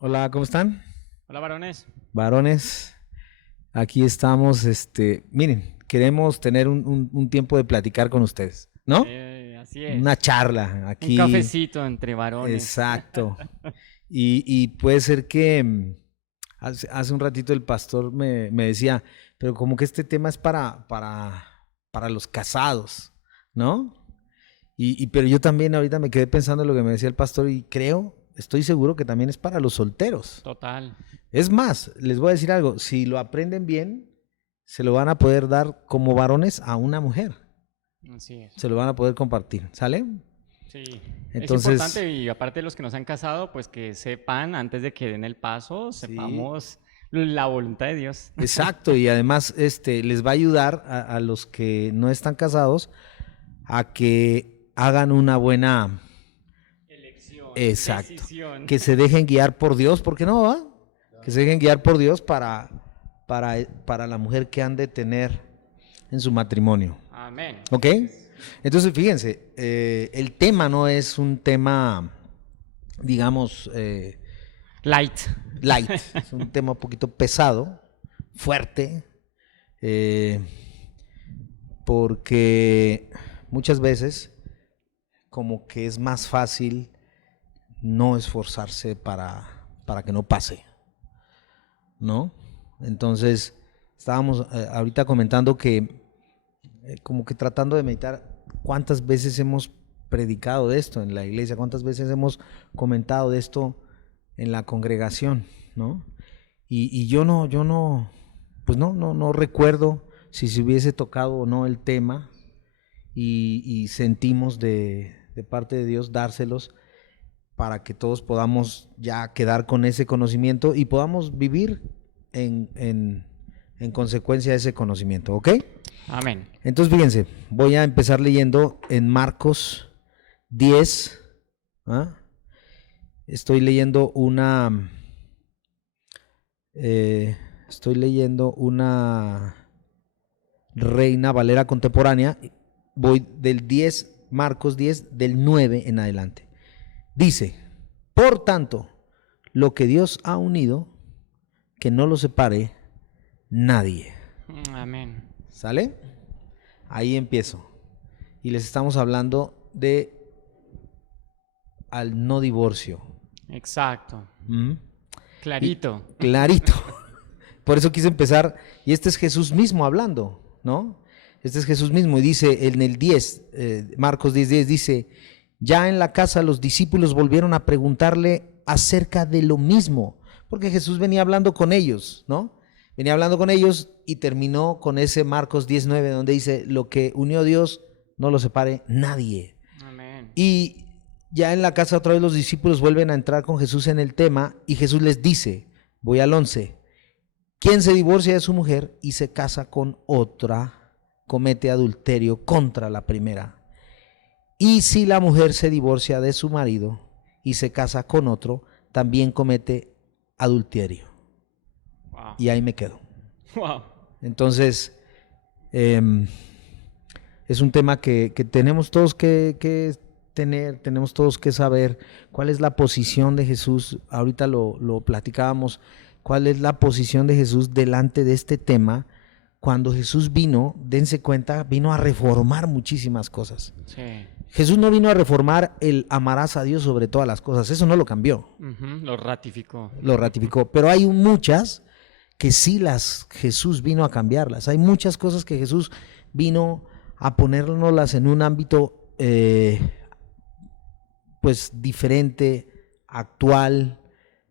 Hola, ¿cómo están? Hola, varones. Varones, aquí estamos, miren, queremos tener un tiempo de platicar con ustedes, ¿no? Así Una es. charla Un aquí, cafecito entre varones. exacto. Y puede ser que hace un ratito el pastor me decía, pero como que este tema es para los casados, ¿no? Pero yo también ahorita me quedé pensando en lo que me decía el pastor y estoy seguro que también es para los solteros. Total. Es más, les voy a decir algo, si lo aprenden bien, se lo van a poder dar como varones a una mujer, Así es. se lo van a poder compartir, ¿sale? Sí. Es Entonces, importante y aparte de los que nos han casado, pues que sepan antes de que den el paso, sí, sepamos la voluntad de Dios. exacto, y además les va a ayudar a los que no están casados a que hagan una buena, Elección, exacto, decisión. que se dejen guiar por Dios, ¿por qué no va? Que se dejen guiar por Dios para la mujer que han de tener en su matrimonio. Amén. ¿Ok? Entonces, fíjense, el tema no es un tema, digamos, Light. light, es un tema un poquito pesado, fuerte, eh, porque muchas veces como que es más fácil no esforzarse para que no pase, ¿no? Entonces, estábamos ahorita comentando que como que tratando de meditar cuántas veces hemos predicado de esto en la iglesia, cuántas veces hemos comentado de esto en la congregación, ¿no? Y yo no, pues no recuerdo si se hubiese tocado o no el tema y sentimos de parte de Dios dárselos para que todos podamos ya quedar con ese conocimiento y podamos vivir en consecuencia de ese conocimiento, ¿ok? Amén. Entonces, fíjense, voy a empezar leyendo en Marcos 10. ¿Ah? Estoy leyendo eh, estoy leyendo una Reina Valera contemporánea. Voy del 10, Marcos 10, del 9 en adelante. Dice, por tanto, lo que Dios ha unido, que no lo separe nadie. Amén. ¿Sale? Ahí empiezo. Y les estamos hablando de al no divorcio. Exacto. ¿Mm? Y Clarito. clarito. Por eso quise empezar. Y este es Jesús mismo hablando, ¿no? Este es Jesús mismo. Y dice en el 10, Marcos 10:10, dice, ya en la casa los discípulos volvieron a preguntarle acerca de lo mismo. Porque Jesús venía hablando con ellos, ¿no? Venía hablando con ellos y terminó con ese Marcos 10:9, donde dice, lo que unió Dios no lo separe nadie. Amén. Y ya en la casa otra vez los discípulos vuelven a entrar con Jesús en el tema y Jesús les dice, voy al 11, quien se divorcia de su mujer y se casa con otra, comete adulterio contra la primera. Y si la mujer se divorcia de su marido y se casa con otro, también comete adulterio. Wow. Y ahí me quedo. Wow. Entonces, eh, es un tema que tenemos todos que tener, tenemos todos que saber cuál es la posición de Jesús. Ahorita lo platicábamos, cuál es la posición de Jesús delante de este tema. Cuando Jesús vino, dense cuenta, vino a reformar muchísimas cosas. Sí. Jesús no vino a reformar el amarás a Dios sobre todas las cosas, eso no lo cambió, Lo ratificó. lo ratificó, pero hay muchas que sí Jesús vino a cambiarlas. Hay muchas cosas que Jesús vino a ponérnoslas en un ámbito pues diferente, actual,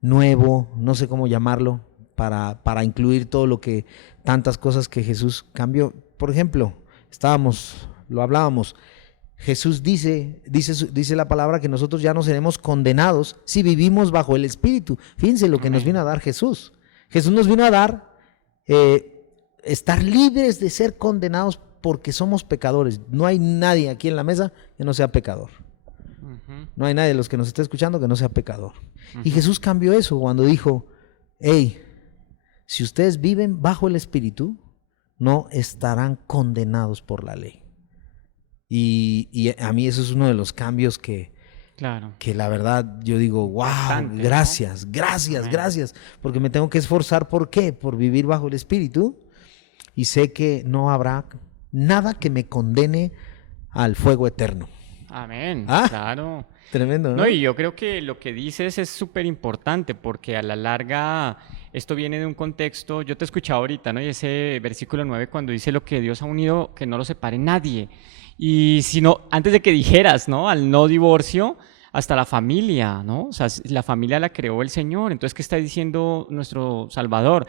nuevo, no sé cómo llamarlo, para incluir todo tantas cosas que Jesús cambió. Por ejemplo, lo hablábamos, Jesús dice la palabra que nosotros ya no seremos condenados si vivimos bajo el Espíritu. Fíjense lo que nos vino a dar Jesús. Jesús nos vino a dar estar libres de ser condenados porque somos pecadores. No hay nadie aquí en la mesa que no sea pecador. No hay nadie de los que nos esté escuchando que no sea pecador. Y Jesús cambió eso cuando dijo, hey, si ustedes viven bajo el Espíritu, no estarán condenados por la ley. Y a mí eso es uno de los cambios Claro. que la verdad yo digo, wow, Bastante, ¿no? gracias, Amén. gracias, porque me tengo que esforzar, ¿por qué? Por vivir bajo el Espíritu y sé que no habrá nada que me condene al fuego eterno. Amén, Ah, claro. tremendo, No, ¿no? y yo creo que lo que dices es súper importante porque a la larga esto viene de un contexto, yo te escuchaba ahorita, ¿no? Y ese versículo 9 cuando dice lo que Dios ha unido, que no lo separe nadie. Y si no, antes de que dijeras, ¿no? Al no divorcio, hasta la familia, ¿no? O sea, la familia la creó el Señor. Entonces, ¿qué está diciendo nuestro Salvador?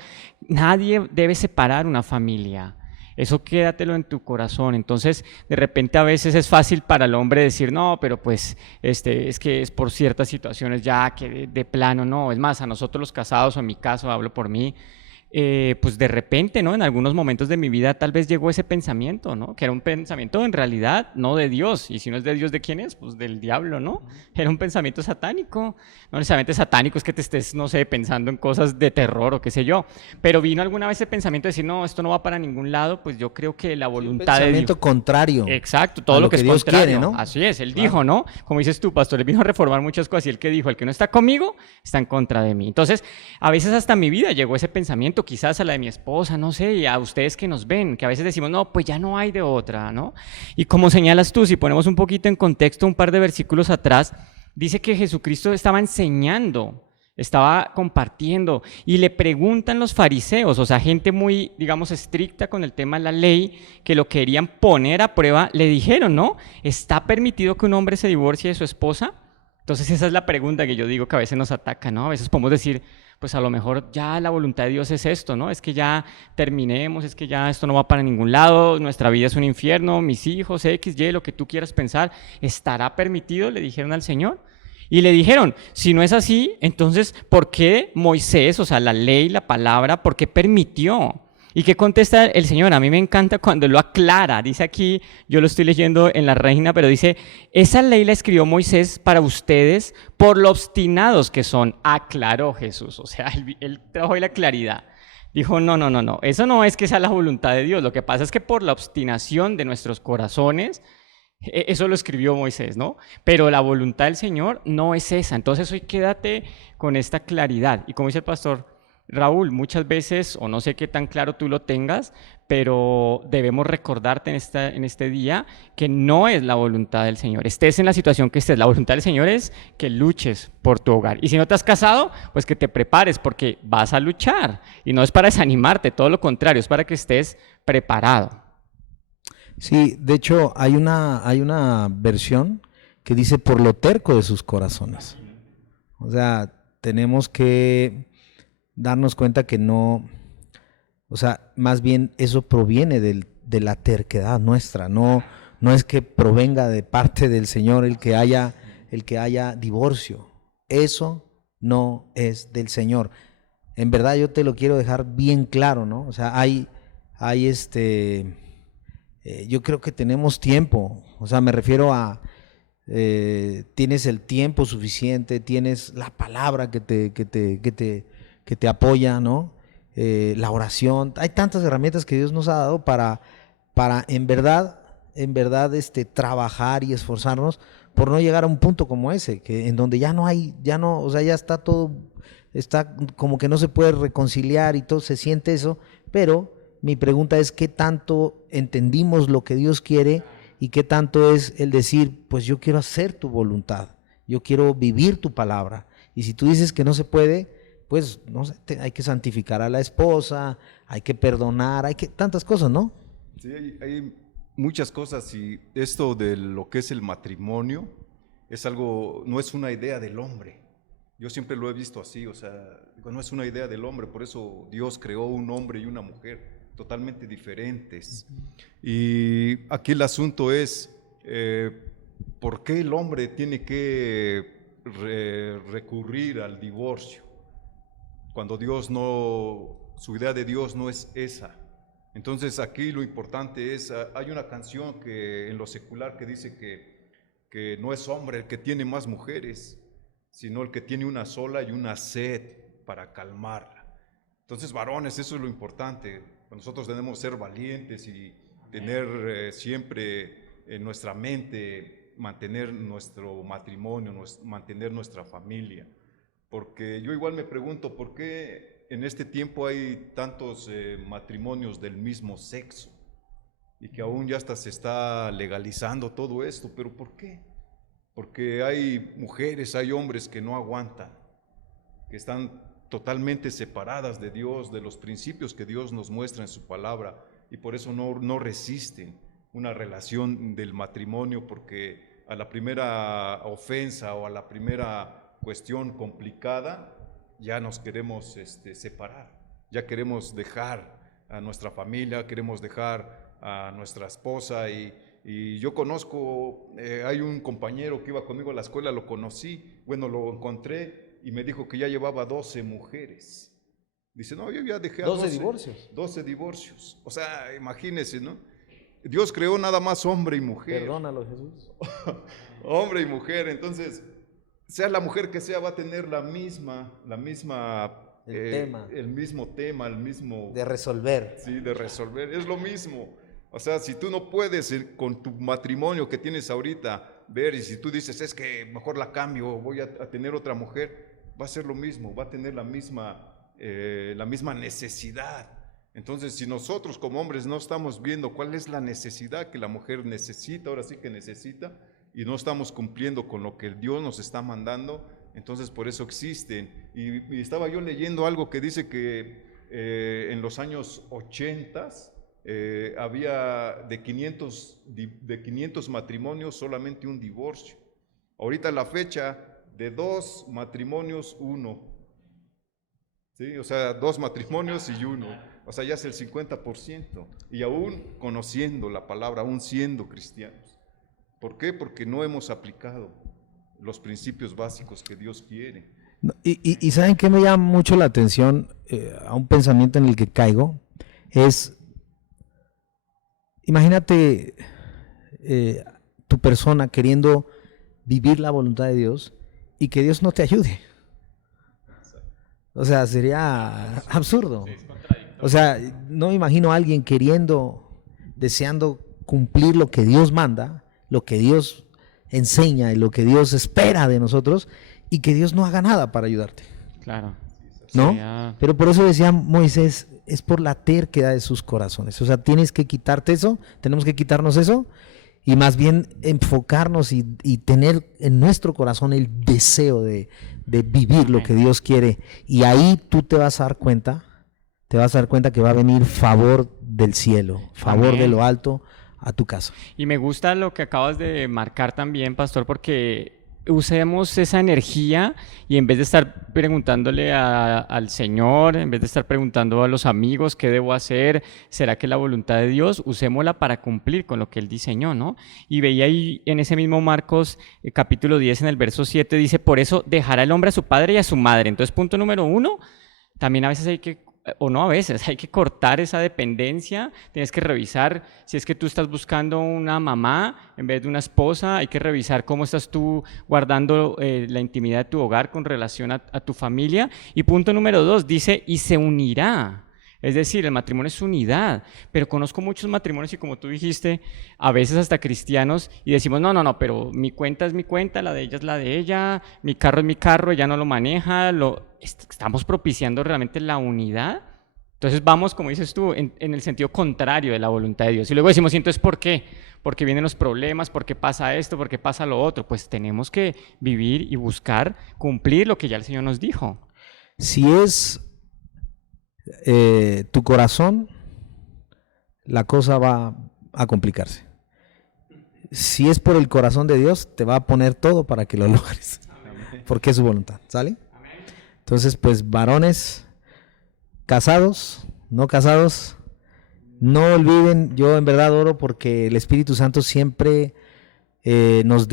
Nadie debe separar una familia. Eso quédatelo en tu corazón. Entonces, de repente a veces es fácil para el hombre decir, no, pero pues es que es por ciertas situaciones ya que de plano no. Es más, a nosotros los casados, o en mi caso, hablo por mí, pues de repente, ¿no? En algunos momentos de mi vida tal vez llegó ese pensamiento, ¿no? Que era un pensamiento en realidad no de Dios. Y si no es de Dios, ¿de quién es? Pues del diablo, ¿no? Era un pensamiento satánico. No necesariamente satánico es que te estés, no sé, pensando en cosas de terror o qué sé yo. Pero vino alguna vez ese pensamiento de decir, no, esto no va para ningún lado, pues yo creo que la Sí, un voluntad de Dios. pensamiento contrario Exacto, a todo lo lo que que es Dios quiere, contrario. ¿no? Así es, él dijo, Claro. ¿no? Como dices tú, pastor, él vino a reformar muchas cosas y el que dijo, el que no está conmigo, está en contra de mí. Entonces, a veces hasta en mi vida llegó ese pensamiento, quizás a la de mi esposa, no sé, y a ustedes que nos ven, que a veces decimos, no, pues ya no hay de otra, ¿no? Y como señalas tú, si ponemos un poquito en contexto un par de versículos atrás, dice que Jesucristo estaba enseñando, estaba compartiendo y le preguntan los fariseos, o sea, gente muy, digamos, estricta con el tema de la ley, que lo querían poner a prueba, le dijeron, ¿no? ¿Está permitido que un hombre se divorcie de su esposa? Entonces esa es la pregunta que yo digo que a veces nos ataca, ¿no? A veces podemos decir, pues a lo mejor ya la voluntad de Dios es esto, ¿no? Es que ya terminemos, es que ya esto no va para ningún lado, nuestra vida es un infierno, mis hijos, X, Y, lo que tú quieras pensar, ¿estará permitido? Le dijeron al Señor. Y le dijeron, si no es así, entonces, ¿por qué Moisés, o sea, la ley, la palabra, por qué permitió? ¿Y qué contesta el Señor? A mí me encanta cuando lo aclara. Dice aquí, yo lo estoy leyendo en la Reina, pero dice, esa ley la escribió Moisés para ustedes por lo obstinados que son, aclaró Jesús. O sea, él trajo ahí la claridad. Dijo, no, no, no, no, eso no es que sea la voluntad de Dios. Lo que pasa es que por la obstinación de nuestros corazones, eso lo escribió Moisés, ¿no? Pero la voluntad del Señor no es esa. Entonces hoy quédate con esta claridad. Y como dice el pastor Raúl, muchas veces, o no sé qué tan claro tú lo tengas, pero debemos recordarte en este día que no es la voluntad del Señor. Estés en la situación que estés, la voluntad del Señor es que luches por tu hogar. Y si no te has casado, pues que te prepares porque vas a luchar. Y no es para desanimarte, todo lo contrario, es para que estés preparado. Sí, de hecho hay una versión que dice por lo terco de sus corazones. O sea, tenemos que darnos cuenta que no, o sea, más bien eso proviene de la terquedad nuestra, no, no es que provenga de parte del Señor el que haya divorcio. Eso no es del Señor. En verdad yo te lo quiero dejar bien claro, ¿no? O sea, hay yo creo que tenemos tiempo, o sea, me refiero a, tienes el tiempo suficiente, tienes la palabra que te apoya, ¿no? La oración, hay tantas herramientas que Dios nos ha dado para en verdad, trabajar y esforzarnos por no llegar a un punto como ese, que en donde ya no hay, ya no, o sea, ya está todo, está como que no se puede reconciliar y todo, se siente eso, pero mi pregunta es qué tanto entendimos lo que Dios quiere y qué tanto es el decir, pues yo quiero hacer tu voluntad, yo quiero vivir tu palabra. Y si tú dices que no se puede, pues no sé, hay que santificar a la esposa, hay que perdonar, hay que tantas cosas, ¿no? Sí, hay muchas cosas y esto de lo que es el matrimonio es algo, no es una idea del hombre. Yo siempre lo he visto así, o sea, no es una idea del hombre, por eso Dios creó un hombre y una mujer totalmente diferentes. Y aquí el asunto es, ¿por qué el hombre tiene que recurrir al divorcio? Cuando Dios no, su idea de Dios no es esa. Entonces aquí lo importante es, hay una canción que en lo secular que dice que no es hombre el que tiene más mujeres, sino el que tiene una sola y una sed para calmarla. Entonces, varones, eso es lo importante. Nosotros tenemos que ser valientes y tener siempre en nuestra mente mantener nuestro matrimonio, mantener nuestra familia. Porque yo igual me pregunto, ¿por qué en este tiempo hay tantos matrimonios del mismo sexo? Y que aún ya hasta se está legalizando todo esto, ¿pero por qué? Porque hay mujeres, hay hombres que no aguantan, que están totalmente separadas de Dios, de los principios que Dios nos muestra en su palabra, y por eso no resisten una relación del matrimonio, porque a la primera ofensa o a la primera cuestión complicada ya nos queremos separar, ya queremos dejar a nuestra familia, queremos dejar a nuestra esposa, y yo conozco, hay un compañero que iba conmigo a la escuela, lo conocí, bueno, lo encontré y me dijo que ya llevaba 12 mujeres. Dice, no, yo ya dejé a 12 divorcios. 12 divorcios. O sea, imagínense, ¿no? Dios creó nada más hombre y mujer. Perdónalo, Jesús. Hombre y mujer, entonces, sea la mujer que sea, va a tener el mismo tema, el mismo... De resolver. Sí, de resolver, es lo mismo. O sea, si tú no puedes con tu matrimonio que tienes ahorita ver, y si tú dices, es que mejor la cambio, voy a tener otra mujer, va a ser lo mismo, va a tener la misma necesidad. Entonces, si nosotros como hombres no estamos viendo cuál es la necesidad que la mujer necesita, ahora sí que necesita, y no estamos cumpliendo con lo que Dios nos está mandando, entonces por eso existen. Y estaba yo leyendo algo que dice que en los años 80 había de 500 matrimonios solamente un divorcio. Ahorita la fecha, de 2 matrimonios, 1. ¿Sí? O sea, 2 matrimonios y 1. O sea, ya es el 50%. Y aún conociendo la palabra, aún siendo cristianos. ¿Por qué? Porque no hemos aplicado los principios básicos que Dios quiere. Y ¿saben qué me llama mucho la atención? A un pensamiento en el que caigo, es, imagínate tu persona queriendo vivir la voluntad de Dios y que Dios no te ayude. O sea, sería absurdo. O sea, no me imagino a alguien deseando cumplir lo que Dios manda, lo que Dios enseña y lo que Dios espera de nosotros, y que Dios no haga nada para ayudarte. Claro. ¿No? Sería... Pero por eso decía Moisés, es por la terquedad de sus corazones. O sea, tienes que quitarte eso, tenemos que quitarnos eso, y más bien enfocarnos y tener en nuestro corazón el deseo de vivir lo que Dios quiere. Y ahí tú te vas a dar cuenta que va a venir favor del cielo, favor Amén. de lo alto a tu casa. Y me gusta lo que acabas de marcar también, pastor, porque usemos esa energía y en vez de estar preguntándole al Señor, en vez de estar preguntando a los amigos qué debo hacer, ¿será que es la voluntad de Dios? Usémosla para cumplir con lo que Él diseñó, ¿no? Y veía ahí en ese mismo Marcos capítulo 10 en el verso 7, dice, por eso dejará el hombre a su padre y a su madre. Entonces, punto número 1, también a veces hay que, o no a veces, hay que cortar esa dependencia, tienes que revisar si es que tú estás buscando una mamá en vez de una esposa, hay que revisar cómo estás tú guardando la intimidad de tu hogar con relación a tu familia. Y punto número 2, dice, y se unirá. Es decir, el matrimonio es unidad, pero conozco muchos matrimonios y como tú dijiste, a veces hasta cristianos, y decimos, no, pero mi cuenta es mi cuenta, la de ella es la de ella, mi carro es mi carro, ella no lo maneja, estamos propiciando realmente la unidad. Entonces vamos, como dices tú, en el sentido contrario de la voluntad de Dios. Y luego decimos, ¿y entonces por qué? ¿Por qué vienen los problemas? ¿Por qué pasa esto? ¿Por qué pasa lo otro? Pues tenemos que vivir y buscar cumplir lo que ya el Señor nos dijo. Si es tu corazón, la cosa va a complicarse. Si es por el corazón de Dios, te va a poner todo para que lo logres, porque es su voluntad, ¿sale? Entonces, pues varones, casados, no casados, no olviden, yo en verdad oro porque el Espíritu Santo siempre nos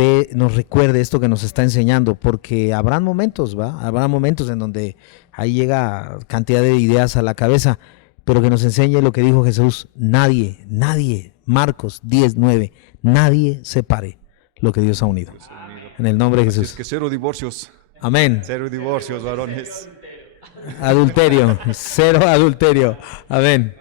recuerde esto que nos está enseñando, porque habrán momentos, habrá momentos en donde ahí llega cantidad de ideas a la cabeza, pero que nos enseñe lo que dijo Jesús, nadie, Marcos 10:9, nadie separe lo que Dios ha unido. En el nombre de Jesús. Es que 0 divorcios. Amén. 0 divorcios, varones. Adulterio, 0 adulterio. Amén.